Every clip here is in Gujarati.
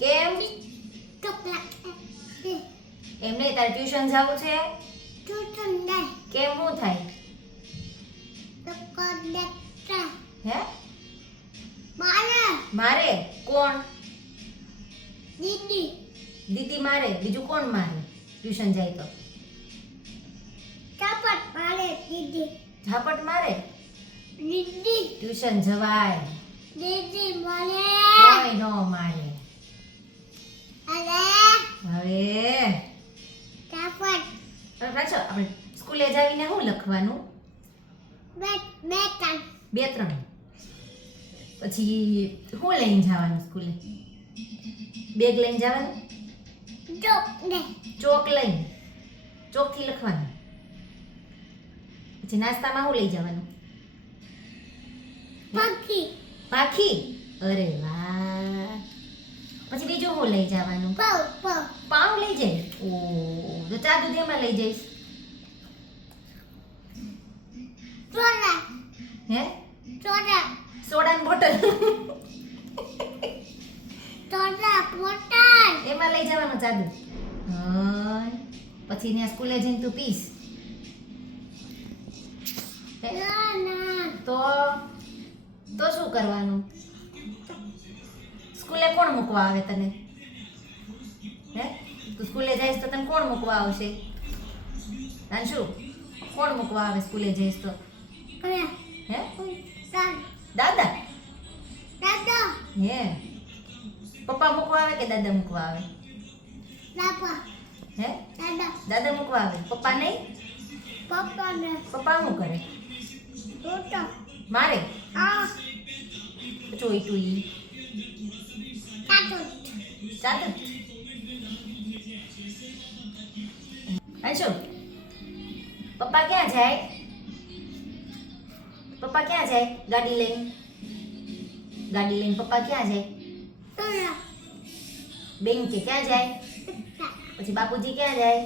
કેમ? એમ નહીં, તારે ટ્યુશન જવું છે? કેમ શું થાય? હે? મારે? કોણ? દીદી મારે? બીજું કોણ મારે ટ્યુશન જાય તો? ઝાપટ મારે? ટ્યુશન જવાય, કોઈ નો મારે. હવે પાછો આપણે સ્કૂલે જાવીને શું લખવાનું? 2-3. પછી શું લઈને જવાનું સ્કૂલે? બેગ લઈને જવાનું? ચોક લઈને? ચોકથી લખવાનું. પછી નાસ્તામાં શું લઈ જવાનું? પાખી? અરે વાહ. પછી બીજું શું લઈ જવાનું? પાઉં લઈ જાય? ઓ, તો ચા દૂધ એમાં લઈ જઈશ. હે? સોડાની બોટલ એમાં લઈ જવાનું ચા દૂધ. હા. પછી ત્યાં સ્કૂલે જઈને તું પીશ? હે? તો શું કરવાનું? સ્કૂલે કોણ મૂકવા આવે તને? હે? તું સ્કૂલે જઈશ તો તને કોણ મૂકવા આવશે? શું કોણ મૂકવા આવે સ્કૂલે જઈશ તો? હે? દાદા? હે? પપ્પા મૂકવા આવે કે દાદા મૂકવા આવે? હે? દાદા મૂકવા આવે? પપ્પા નહીં? પપ્પા શું કરે? મારે? ચોઈ ટુઈ ચાલે. અંશુ, પપ્પા ક્યાં જાય? પપ્પા ક્યાં જાય? ગાડી લઈને પપ્પા ક્યાં જાય? બેંકે ક્યાં જાય? પછી બાપુજી ક્યાં જાય?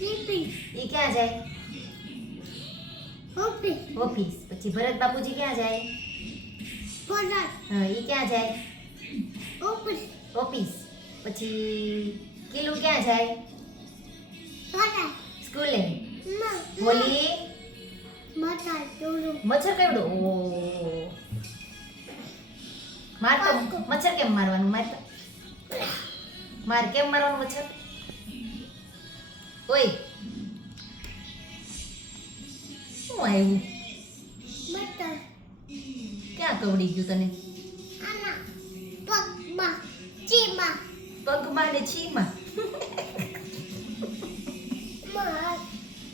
ઈ ક્યાં જાય? ઓફિસ. પછી ભરત બાપુજી ક્યાં જાય? હા, ઈ ક્યાં જાય? ઓફિસ. પછી કિલુ ક્યાં જાય? સ્કૂલે. હોલી મચ્છર કેવડો? ઓ, માર તો મચ્છર કેમ મારવાનું? માર કેમ મારવાનું મચ્છર? ઓય, શું આવ્યું? ક્યાં કવડી ગયું તને? પગમાં ને છીમાં.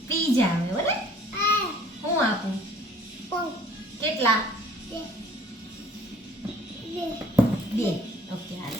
પી જાવે ઓલે. હું આપું? કેટલા? 2. ઓકે, હાલ.